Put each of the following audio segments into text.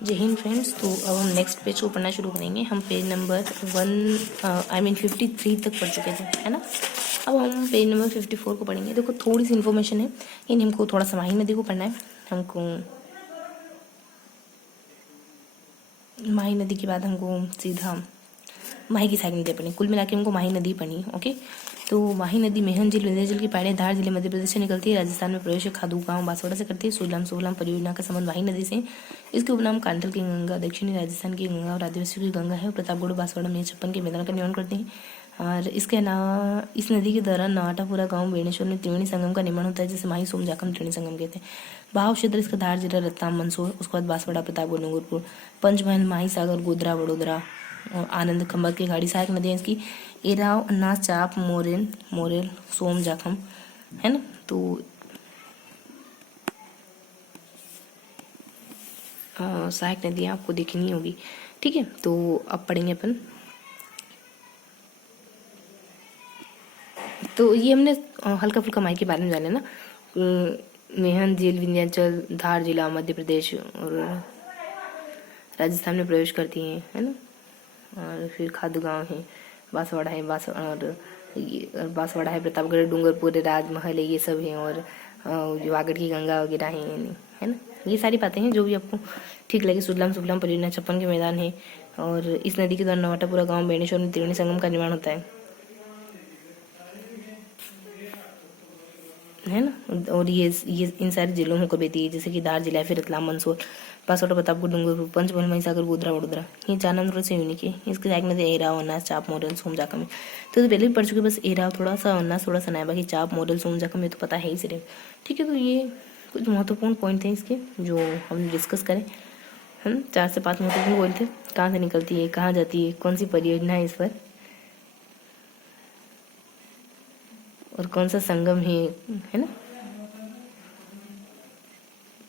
जय हिंद फ्रेंड्स। तो अब हम नेक्स्ट पेज को पढ़ना शुरू करेंगे। हम पेज नंबर 53 तक पढ़ चुके थे, है ना। अब हम पेज नंबर 54 को पढ़ेंगे। देखो थोड़ी सी इन्फॉर्मेशन है, इन हमको थोड़ा सा माही नदी को पढ़ना है। हमको माही नदी के बाद हमको सीधा माही की साइड नदी पढ़नी। कुल मिला के हमको माही नदी पढ़नी, ओके। तो माही नदी मेहन झील विंध्याचल की पहाड़ी धार जिले मध्य प्रदेश से निकलती है। राजस्थान में प्रवेश खादू गांव बांसवाड़ा से करती है। सोलम परियोजना का संबंध माही नदी से। इसके उपनाम कांठल की गंगा, दक्षिणी राजस्थान की गंगा और आदिवासियों की गंगा है। प्रतापगढ़ बांसवाड़ा में 56 के मैदान का निर्माण करते हैं। और इसके अलावा इस नदी के दौरान नाटापुरा गांव बेणेश्वर में त्रिवेणी संगम का निर्माण होता है, जिसे माही सोमजाखम त्रिवेणी संगम कहते हैं। बहाव क्षेत्र इसका धार जिला, रतलाम, मंदसौर, उसके बाद बांसवाड़ा, प्रतापगढ़, डूंगरपुर, पंचमहल, माही सागर, गोधरा, वडोदरा और आनंद, खंबात की खाड़ी। सहायक नदियाँ इसकी एराव, अन्नास, चाप, मोरेल, सोम जाखम, है ना। तो सहायक नदियाँ आपको देखनी होगी, ठीक है। तो अब पढ़ेंगे अपन। तो ये हमने हल्का फुल्का माही के बारे में जाने ना। मेहन झील विंध्याचल, धार जिला मध्य प्रदेश और राजस्थान में प्रवेश करती हैं, है ना। और फिर खादू गांव है, बांसवाड़ा है, बांसवाड़ा है, प्रतापगढ़, डूंगरपुर, राजमहल है, ये सब है। और वागड़ की गंगा वगैरह है ना। ये सारी बातें हैं जो भी आपको ठीक लगे। सुजलाम परियोजना, 56 के मैदान है। और इस नदी के द्वारा नवाटापुरा गांव बेणेश्वर में त्रिवेणी संगम का निर्माण होता है ना। और ये इन सारे जिलों में कभी थी, जैसे कि धार जिला है, फिर रतलाम, मंदसौर, बांसवाड़ा, प्रतापगढ़, डूंगरपुर, पंचमहल, महिसागर, गोधरा, वडोदरा, ये 4 नाम थोड़े से यूनिक है। इसके साइड में एराव, अन्नास, चाप, मोरल, सोमजाखम है। तो पहले भी पढ़ चुके, बस एराव थोड़ा सा, अन्नास थोड़ा सा नया, बाकी चाप, मोरल, सोमजाखम ये तो पता है ही सिर्फ, ठीक है। तो ये कुछ महत्वपूर्ण पॉइंट थे इसके जो हम डिस्कस करें। हम 4 से 5 महत्वपूर्ण पॉइंट थे। कहाँ से निकलती है, कहाँ जाती है, कौन सी परियोजना है इस पर, और कौन सा संगम है ना।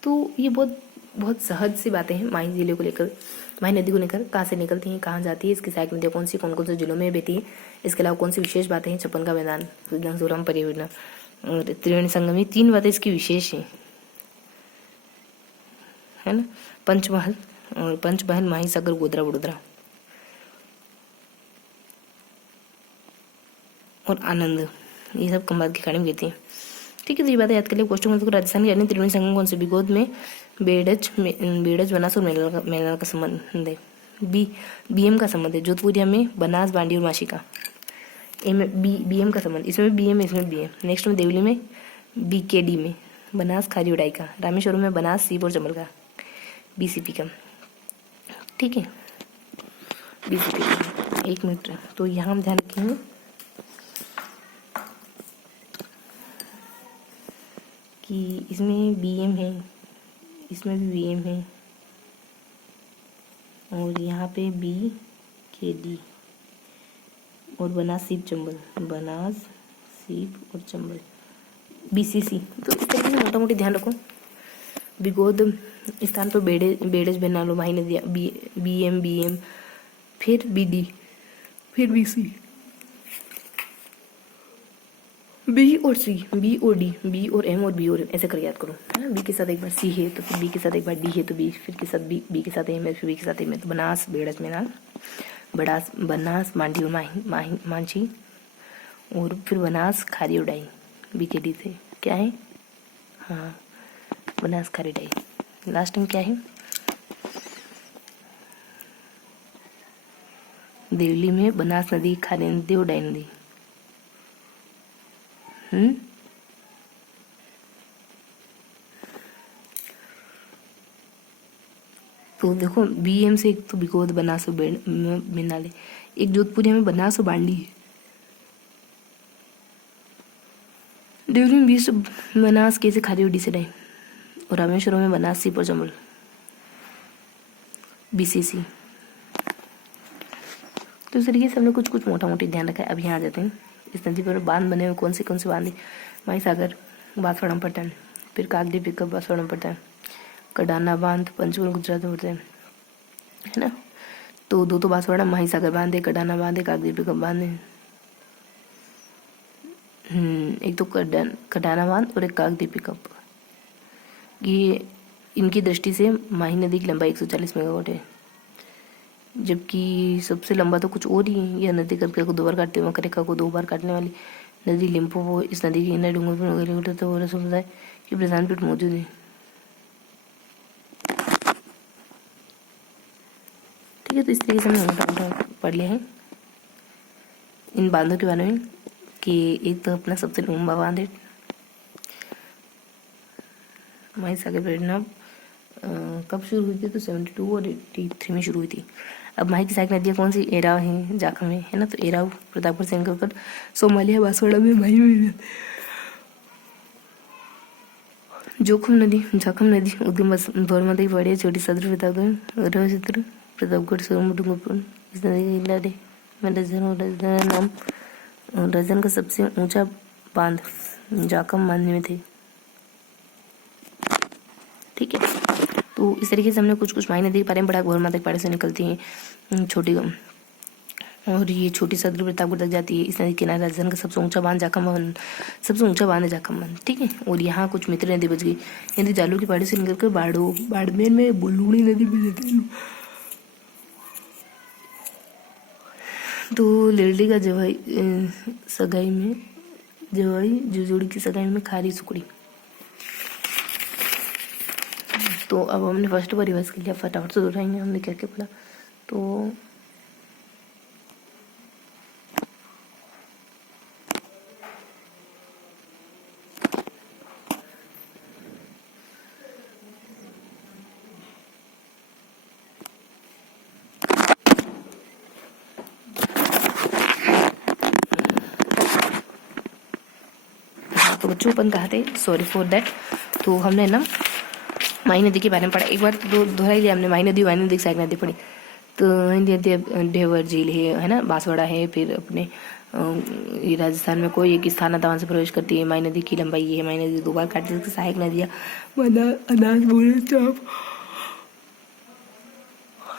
तो ये बहुत बहुत सहज सी बातें हैं माही जिले को लेकर, माही नदी को लेकर। कहाँ से निकलती हैं, कहाँ जाती है, इसकी सहायक नदियाँ कौन कौन से जिलों में बहती है, इसके अलावा कौन सी विशेष बातें हैं, 56 का मैदान, सोलम परियोजना और त्रिवेणी संगम, ये 3 बातें इसकी विशेष हैं, है ना। पंचमहल, माही सागर, गोधरा, वडोदरा और आनंद, ये सब खंबात की खाड़ी में गिरती हैं, ठीक है। तो ये बातें याद कर लिया। क्वेश्चन को राजस्थान की त्रिवेणी संगम कौन से, बिगोद में बेड़ज बनास और मेला का संबंध है। बीएम का संबंध है। जोधपुरिया में बनास, बांडी और माशी का। ए में बीएम का संबंध, इसमें बीएम, इसमें बीएम। नेक्स्ट में देवली में बीकेडी में बनास, खारी उड़ाई का। रामेश्वरम में बनास, सीप और चंबल का, बीसीपी का, ठीक है, बीसीपी का। 1 मिनट, तो यहाँ हम ध्यान रखेंगे कि इसमें बीएम है, इसमें भी बीएम है, और यहाँ पे बी के डी और बनास, सीप, चंबल, बनास, सीप और चंबल, बीसीसी। तो इस तरीके से मोटा मोटी ध्यान रखो। बिगोद स्थान पर बेड़ज बेनालो, माही नदियाँ, बीएम, फिर बीडी, फिर बीसी, बी और सी, बी और डी, बी और एम और बी और एम, ऐसे कर याद करो, है ना। बी के साथ एक बार सी है तो फिर बी के साथ एक बार डी है तो बी, फिर के साथ बी के साथ एम है, फिर बी के साथ एम है। तो बनास, बेड़ज मेनाल, बनास, मांडी और मांझी, और फिर बनास, खारी उड़ाई, बी के डी से क्या है, हाँ, बनास, खारी उड़ाई। लास्ट में क्या है, दिल्ली में बनास नदी, खारी नदी और डाई नदी। तो देखो बीएम से एक तो बिगोद, बनास और बेनाले, एक जोधपुरिया में बनास और बांडी है, देवली में 20 बनास, कैसे, खारी उड़ी से डाई, और रामेश्वरम में बनास, सीप और चंबल, बीसीसी। तो इस तरीके से हमने कुछ कुछ मोटा मोटी ध्यान रखा है। अब यहाँ आ जाते हैं। इस नदी पर बांध बने हुए कौन से बांध है, माही सागर, बांसवाड़ा पट्टन, फिर कागदी पिकअप, बांसवाड़ा पट्टन, कडाना बांध, पंचमहल, गुजरात में पड़ते हैं, है ना। तो दो तो बांसवाड़ा, माही सागर बांध है, कडाना बांध है, कागदी पिकअप बांध है। एक तो कडाना बांध और एक कागदी पिकअप, ये इनकी दृष्टि से माही नदी की लंबाई 140 मेगावाट है, जबकि सबसे लंबा तो कुछ और ही है। यह नदी कर्क को 2 बार काटते हुए रेखा को 2 बार काटने वाली नदी लिम्पोपो। इस नदी के किनारे डूंगरपुर समुदाय की प्रधान पीठ मौजूद है। ठीक है, तो इस तरीके से हमने मोटा पढ़ लिया है इन बांधों के बारे में कि एक तो अपना सबसे लंबा बांध है माही सागर परियोजना कब शुरू हुई थी, तो 72 और 83 में शुरू हुई थी। अब माही की सहायक नदियाँ कौन सी? एराव है, जाखम है ना। तो एराव प्रतापगढ़ से निकलकर सोमालिया बांसवाड़ा में माही में जोखम नदी, जाखम नदी उद्गम बरमदी पड़े छोटी सदर प्रतापगढ़ डूंगरपुर। इस नदी के किनारे में नाम रजन का सबसे ऊंचा बांध जाखम बांध में थे। ठीक है, तो इस तरीके से हमने कुछ माही नदी के बारे में पढ़ा। घोरमाता के पाड़े से निकलती है छोटी और ये छोटी सदर प्रतापगढ़ तक जाती है। इस नदी के किनारे राजस्थान का सबसे ऊंचा बांध जाखम बांध, सबसे ऊंचा बांध है जाखम बांध। ठीक है, और यहाँ कुछ मित्र नदी बच गई। नदी जालू की पहाड़ी से निकलकर बाड़मेर में बुलूणी नदी भी जाती है। तो लेरडी का जवाई जुजोड़ी की सगाई में खारी सुकड़ी। तो अब हमने फर्स्ट बार रिवाइज कर लिया, फटाफट से दोहराएंगे हमने क्या क्या पढ़ा। तो बच्चों अपन कहा थे, सॉरी फॉर दैट। तो हमने ना माही नदी के बारे में पढ़ा। एक बार तो दोहराई लिया हमने, माही नदी की सहायक नदी पढ़ी। तो ढेवर झील है ना, बांसवाड़ा है। फिर अपने ये राजस्थान में कोई एक स्थान था, वहाँ से प्रवेश करती है। माही नदी की लंबाई ये है। माही नदी 2 बार काटती है। इसकी सहायक नदियाँ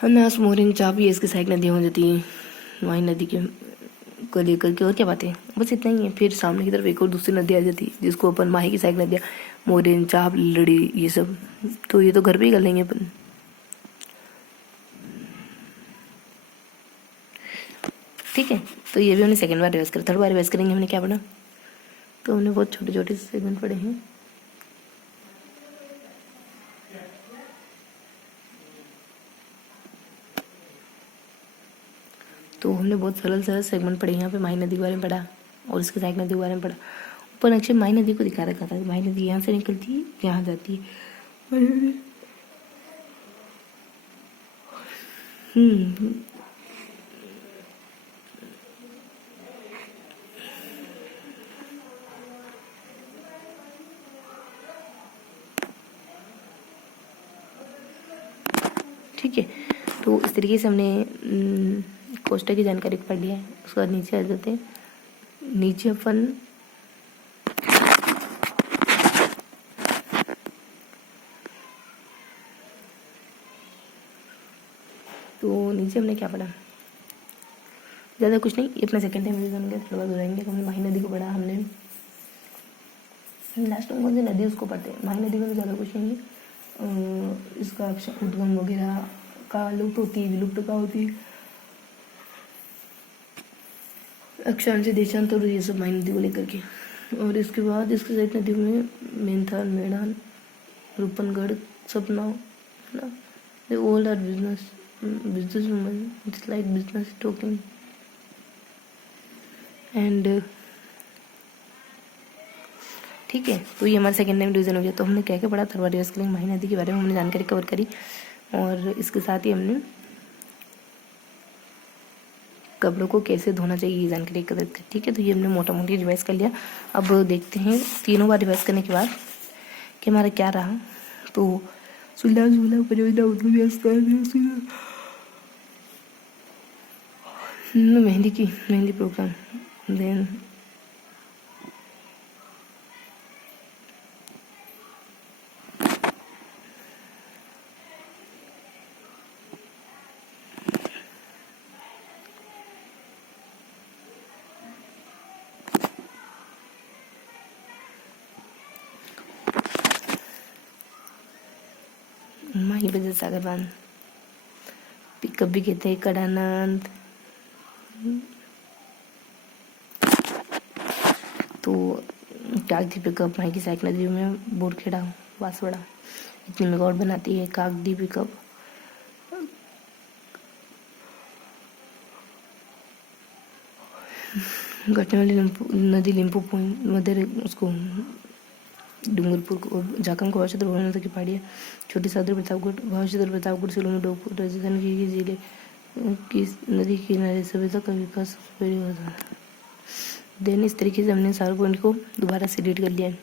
अनास मोरिंग चाप, ये इसकी सहायक नदियाँ हो जाती है माही नदी के को लेकर के। और क्या बात है, बस इतना ही है। फिर सामने की तरफ एक और दूसरी नदी आ जाती है जिसको अपन माही की सहायक नदियाँ, मोरिन चाप लड़ी ये सब। तो ये तो घर पे ही कर लेंगे अपन। ठीक है, तो ये भी हमने सेकंड बार रिवाइज करा। थर्ड बार रिवाइज करेंगे हमने क्या पढ़ा। तो हमने बहुत छोटे छोटे सेगमेंट पढ़े हैं। तो हमने बहुत सरल सेगमेंट पढ़े। यहाँ पे माही नदी के बारे में पढ़ा और इसके सहायक नदी के बारे में पढ़ा। ऊपर अक्षर माही नदी को दिखा रखा था। माही नदी यहाँ से निकलती है, यहाँ जाती है। ठीक है, तो इस तरीके से हमने कोष्टक की जानकारी पढ़ लिया है। उसके बाद नीचे आ जाते हैं। नीचे अपन तो नीचे हमने क्या पढ़ा, ज़्यादा कुछ नहीं। ये अपना सेकेंड टाइम रिवीजन के थोड़ा दोहराएंगे। तो हमने माही नदी को पढ़ा। हमने लास्ट में कौन सी नदी उसको पढ़ते हैं। माही नदी में तो ज़्यादा कुछ नहीं है। इसका अक्षर उद्गम वगैरह का लुप्त होती है, विलुप्त का होती है, अक्षांश देशांतर ये सब माही नदी को लेकर के। और इसके बाद इसके सहित नदियों में मेंथान, मेड़ान, रूपनगढ़, सपना है ना। They all are business woman, it's like business talking and. ठीक है, तो ये हमारा सेकेंड टाइम रिवीजन हो गया। तो हमने क्या क्या पढ़ा, थर्ड बार रिवाइज करेंगे। माही नदी के बारे में हमने जानकारी कवर करी और इसके साथ ही हमने कपड़ों को कैसे धोना चाहिए ये जानकारी एकत्रित की। ठीक है, तो ये हमने मोटा मोटी रिवाइज कर लिया। अब देखते हैं 3 बार रिवाइज करने के बाद कि हमारा क्या रहा। तो सुलह परियोजना मेहंदी प्रोग्राम, देन माही बजाज सागर बांध, पिकअप भी कहते हैं कड़ानंद। तो कागदी पिकअप माही की साइकिल नदी में बोरखेड़ा बांसवाड़ा इतनी मेगावाट बनाती है कागदी पिकअप। घटने वाली नदी लिम्पू पॉइंट मध्य उसको डूंगरपुर को झाकम को भाषातर भवन की पहाड़ी है। छोटी सादर प्रतापगढ़ भाषातर प्रतापगढ़ सिलोमी डोकपुर राजस्थान की जिले की नदी के किनारे सभ्यता का विकास हुआ था। देन इस तरीके से हमने सारे पॉइंट को दोबारा से एडिट कर लिया है।